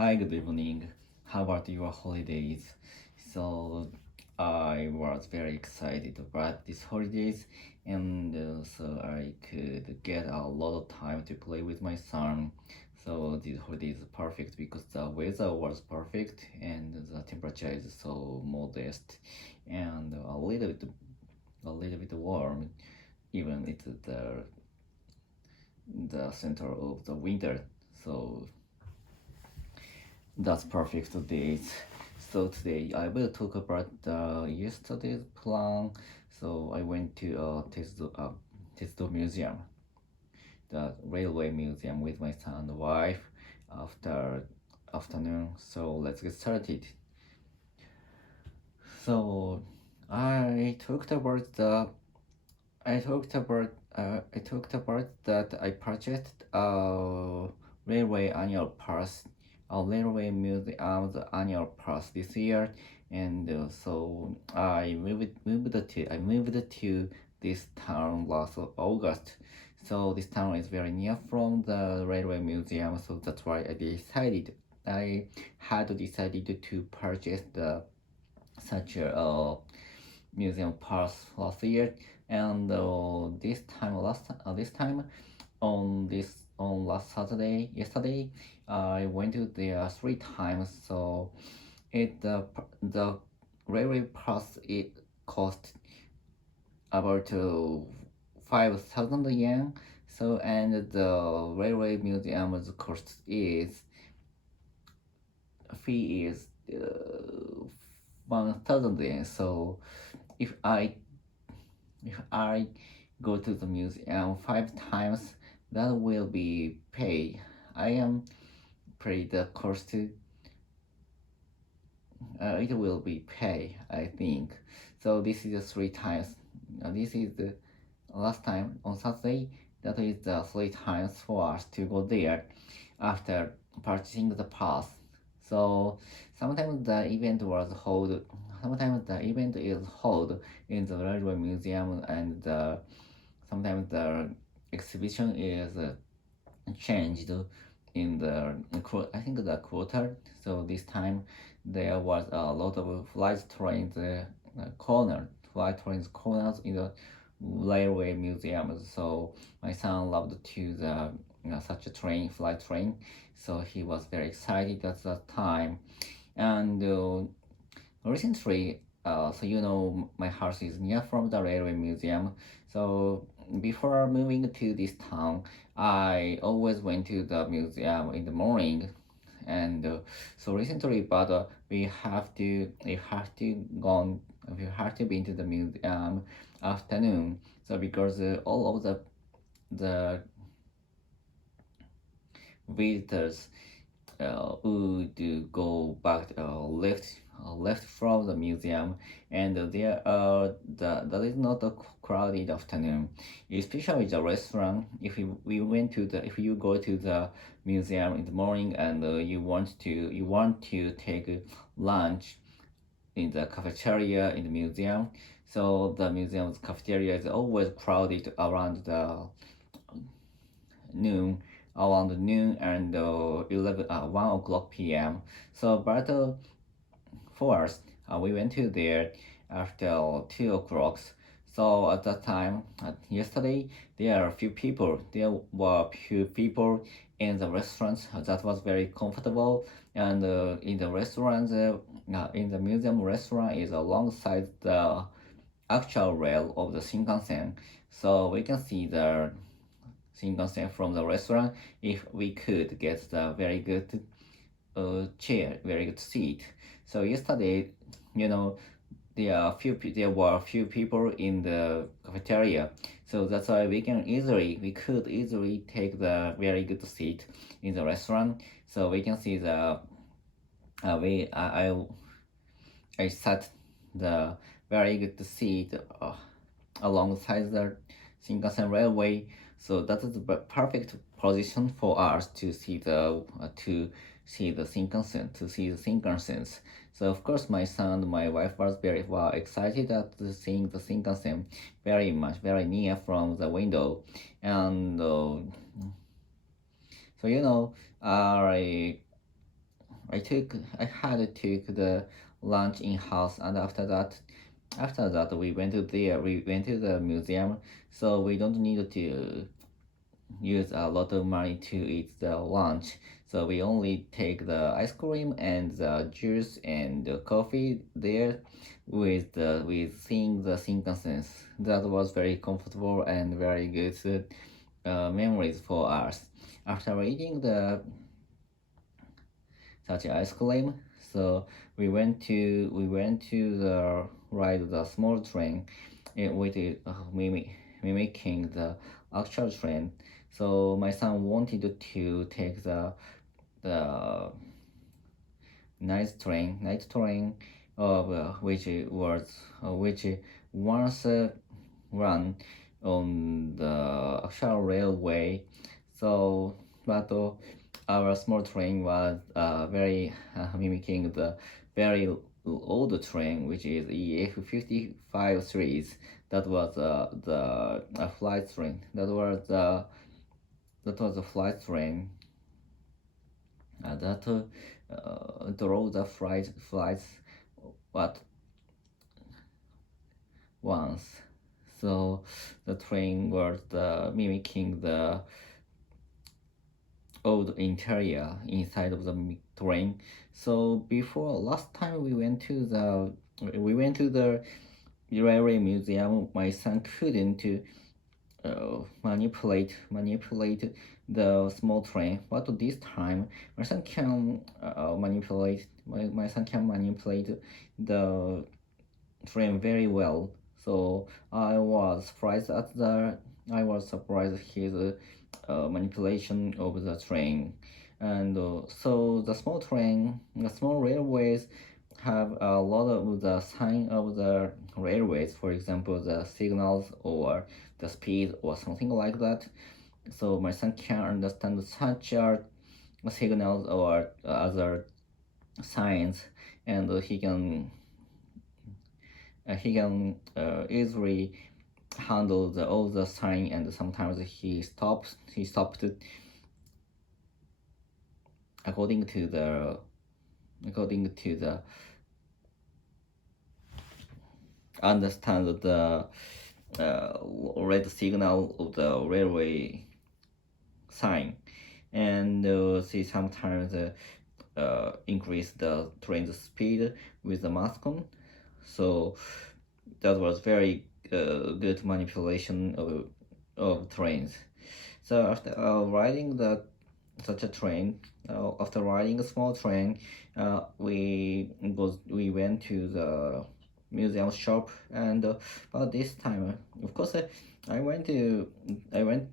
Hi, good evening. How about your holidays? So, I was very excited about these holidays, and so I could get a lot of time to play with my son. So, this holiday is perfect because the weather was perfect and the temperature is so modest and a little bit warm, even it's the center of the winter. So that's perfect days. So today I will talk about yesterday's plan. So I went to Testo Museum, the railway museum with my son and wife after afternoon. So let's get started. So I talked about the I talked about that I purchased a railway annual pass, a railway museum's annual pass this year, and so I moved to this town last August. So this town is very near from the railway museum, so that's why I had decided to purchase the such a museum pass last year, and this time on last Saturday yesterday I went to there 3 times. So the railway pass it cost about 5,000 yen. So and the railway museum's cost is fee is 1,000 yen. So if I go to the museum 5 times, that will be pay. I am pay the cost. It will be pay, I think. So this is the 3 times. This is the last time on Saturday. That is the 3 times for us to go there after purchasing the pass. So sometimes the event was held. Sometimes the event is held in the railway museum, and sometimes the exhibition is changed in the I think the quarter. So this time there was a lot of flight trains corners in the railway museum. So my son loved to the such a flight train. So he was very excited at that time. And recently, my house is near from the railway museum. So before moving to this town, I always went to the museum in the morning. And so recently, but we have to be into the museum afternoon. So because all of the visitors would go back left from the museum, and that is not a crowded afternoon, especially the restaurant. If you go to the museum in the morning and you want to take lunch in the cafeteria in the museum. So the museum's cafeteria is always crowded noon noon and 1 o'clock p.m. So but for us, we went to there after 2 o'clock. So at that time, yesterday, there were few people in the restaurant. That was very comfortable. And in the museum restaurant is alongside the actual rail of the Shinkansen. So we can see the Shinkansen from the restaurant if we could get the very good very good seat. So yesterday, you know, there were a few people in the cafeteria, so that's why we could easily take the very good seat in the restaurant. So we can see the we I sat the very good seat alongside the Shinkansen railway. So that is the perfect position for us to see the Shinkansens. So of course, my son and my wife were excited at seeing the Shinkansen very near from the window, and so I I had took the lunch in house, and after that we went to the museum, so we don't need to use a lot of money to eat the lunch. So we only take the ice cream and the juice and the coffee there with seeing the Shinkansen. That was very comfortable and very good memories for us. After eating the such ice cream, so we went to the ride the small train, with it mimicking the actual train. So my son wanted to take the night train of which once run on the actual railway. So, but our small train was very mimicking the very old train, which is EF55 series. That was the flight train. That was a flight train that drove the flights at once. So the train was mimicking the old interior inside of the train. So before last time we went to the railway museum, my son couldn't manipulate the small train, but this time my son can manipulate the train very well. So I was surprised his manipulation of the train. And so the small railways have a lot of the sign of the railways, for example, the signals or the speed or something like that. So my son can understand such signals or other signs, and he can easily handle all the sign, and sometimes he stopped according to the understand the red signal of the railway sign, and he sometimes increase the train's speed with the mask on. So that was very good manipulation of trains. So after riding such a train, after riding a small train, we went to the museum shop, and but this time, of course, I went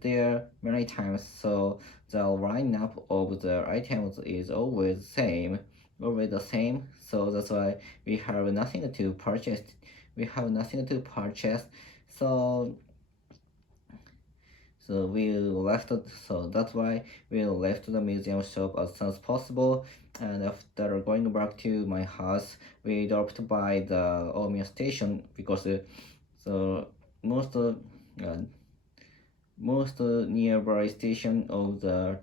there many times. So the lineup of the items is always the same. So that's why we have nothing to purchase. We have nothing to purchase. So so we left so that's why we left the museum shop as soon as possible. And after going back to my house, we dropped by the Omiya station, because so most nearby station of the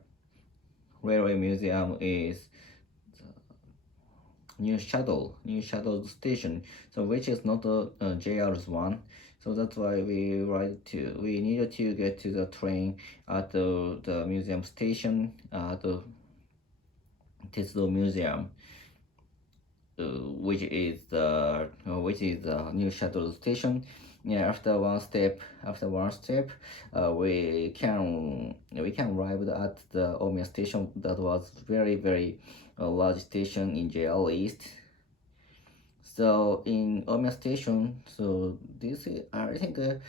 railway museum is New Shuttle station, so which is not a JR's one. So that's why we needed to get to the train at the museum station, the Tetsudo Museum, which is the New Shuttle station. Yeah, after one step, we can arrive at the Omiya station. That was very large station in JR East. So in Omiya station, so this is, I think that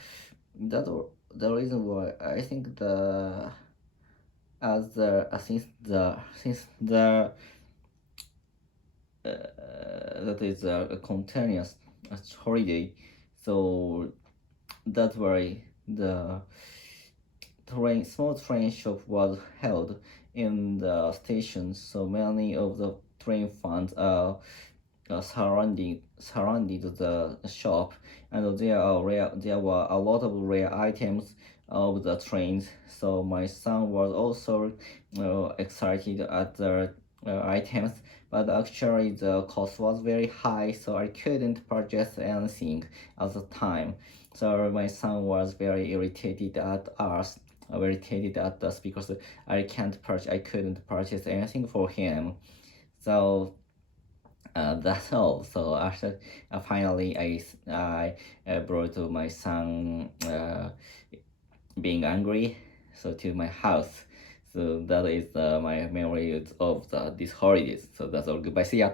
the reason why I think the as the since the that is a continuous holiday, so that's why the small train shop was held in the station. So many of the train fans are surrounded the shop, and there were a lot of rare items of the trains. So my son was also excited at the items, but actually the cost was very high, so I couldn't purchase anything at the time. So my son was very irritated at us, because I couldn't purchase anything for him. So that's all. So after finally I brought my son being angry to my house. So that is my memory of this holidays. So that's all. Goodbye. See ya.